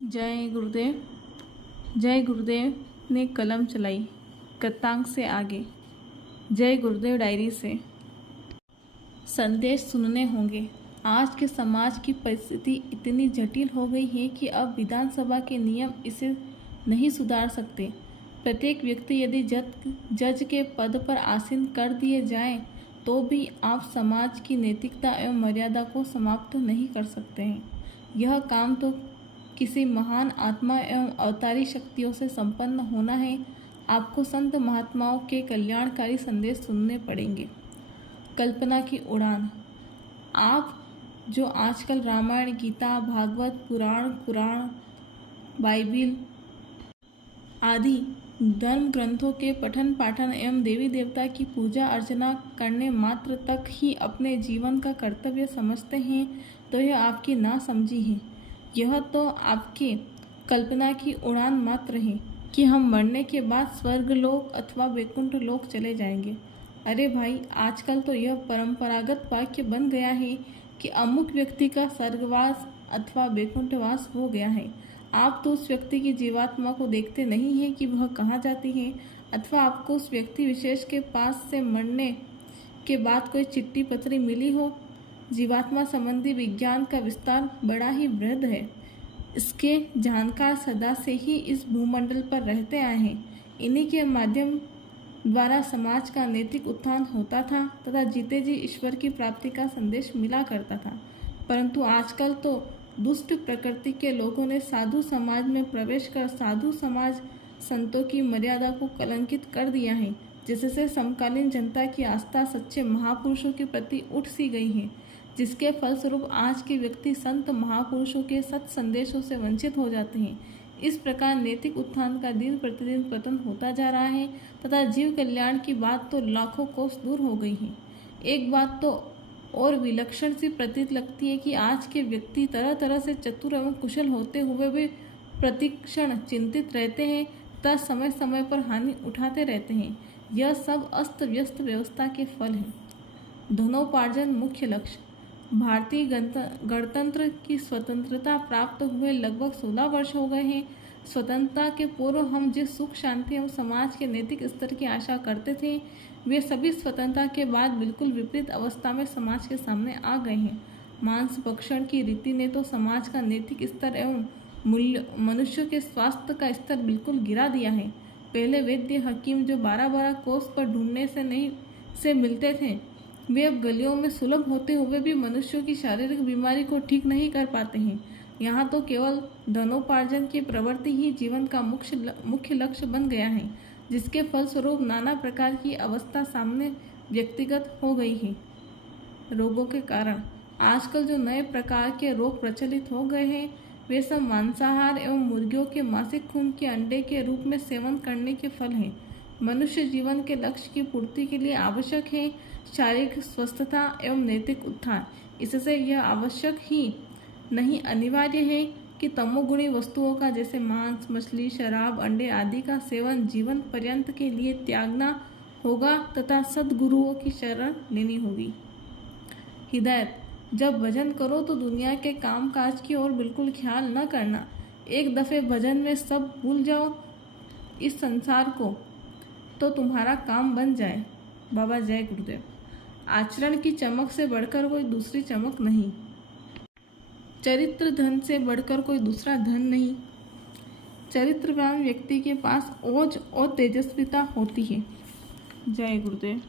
जय गुरुदेव। जय गुरुदेव ने कलम चलाई गतांक से आगे। जय गुरुदेव डायरी से संदेश सुनने होंगे। आज के समाज की परिस्थिति इतनी जटिल हो गई है कि अब विधानसभा के नियम इसे नहीं सुधार सकते। प्रत्येक व्यक्ति यदि जज के पद पर आसीन कर दिए जाए तो भी आप समाज की नैतिकता एवं मर्यादा को समाप्त नहीं कर सकते हैं। यह काम तो किसी महान आत्मा एवं अवतारी शक्तियों से संपन्न होना है। आपको संत महात्माओं के कल्याणकारी संदेश सुनने पड़ेंगे। कल्पना की उड़ान। आप जो आजकल रामायण, गीता, भागवत, पुराण, कुरान, बाइबिल आदि धर्म ग्रंथों के पठन पाठन एवं देवी देवता की पूजा अर्चना करने मात्र तक ही अपने जीवन का कर्तव्य समझते हैं तो यह आपकी नासमझी है। यह तो आपके कल्पना की उड़ान मात्र है कि हम मरने के बाद स्वर्ग लोक अथवा वैकुंठ लोक चले जाएंगे। अरे भाई, आजकल तो यह परंपरागत वाक्य बन गया है कि अमुक व्यक्ति का स्वर्गवास अथवा वैकुंठवास हो गया है। आप तो उस व्यक्ति की जीवात्मा को देखते नहीं हैं कि वह कहाँ जाती है, अथवा आपको उस व्यक्ति विशेष के पास से मरने के बाद कोई चिट्ठी पत्री मिली हो। जीवात्मा संबंधी विज्ञान का विस्तार बड़ा ही वृहद है। इसके जानकार सदा से ही इस भूमंडल पर रहते आए हैं। इन्हीं के माध्यम द्वारा समाज का नैतिक उत्थान होता था तथा जीते जी ईश्वर की प्राप्ति का संदेश मिला करता था। परंतु आजकल तो दुष्ट प्रकृति के लोगों ने साधु समाज में प्रवेश कर साधु समाज संतों की मर्यादा को कलंकित कर दिया है, जिससे समकालीन जनता की आस्था सच्चे महापुरुषों के प्रति उठ सी गई है, जिसके फलस्वरूप आज के व्यक्ति संत महापुरुषों के सत संदेशों से वंचित हो जाते हैं। इस प्रकार नैतिक उत्थान का दिन प्रतिदिन पतन होता जा रहा है तथा जीव कल्याण की बात तो लाखों कोस दूर हो गई है। एक बात तो और विलक्षण सी प्रतीत लगती है कि आज के व्यक्ति तरह तरह से चतुर एवं कुशल होते हुए भी प्रतिक्षण चिंतित रहते हैं तथा समय समय पर हानि उठाते रहते हैं। यह सब अस्त व्यस्त व्यवस्था के फल है। धनोपार्जन मुख्य लक्ष्य। भारतीय गणतंत्र की स्वतंत्रता प्राप्त हुए लगभग 16 वर्ष हो गए हैं। स्वतंत्रता के पूर्व हम जिस सुख शांति एवं समाज के नैतिक स्तर की आशा करते थे, वे सभी स्वतंत्रता के बाद बिल्कुल विपरीत अवस्था में समाज के सामने आ गए हैं। मांस भक्षण की रीति ने तो समाज का नैतिक स्तर एवं मनुष्य के स्वास्थ्य का स्तर बिल्कुल गिरा दिया है। पहले वैद्य हकीम जो 12-12 कोस पर ढूंढने से मिलते थे, वे अब गलियों में सुलभ होते हुए भी मनुष्यों की शारीरिक बीमारी को ठीक नहीं कर पाते हैं। यहाँ तो केवल धनोपार्जन की प्रवृत्ति ही जीवन का मुख्य लक्ष्य बन गया है, जिसके फलस्वरूप नाना प्रकार की अवस्था सामने व्यक्तिगत हो गई है। रोगों के कारण। आजकल जो नए प्रकार के रोग प्रचलित हो गए हैं, वे सब मांसाहार एवं मुर्गियों के मासिक खून के अंडे के रूप में सेवन करने के फल हैं। मनुष्य जीवन के लक्ष्य की पूर्ति के लिए आवश्यक है शारीरिक स्वस्थता एवं नैतिक उत्थान। इससे यह आवश्यक ही नहीं अनिवार्य है कि तमोगुणी वस्तुओं का जैसे मांस, मछली, शराब, अंडे आदि का सेवन जीवन पर्यंत के लिए त्यागना होगा तथा सद्गुरुओं की शरण लेनी होगी। हिदायत। जब भजन करो तो दुनिया के काम काज की ओर बिल्कुल ख्याल न करना। एक दफे भजन में सब भूल जाओ इस संसार को तो तुम्हारा काम बन जाए। बाबा जय गुरुदेव। आचरण की चमक से बढ़कर कोई दूसरी चमक नहीं। चरित्र धन से बढ़कर कोई दूसरा धन नहीं। चरित्रवान व्यक्ति के पास ओज और तेजस्विता होती है। जय गुरुदेव।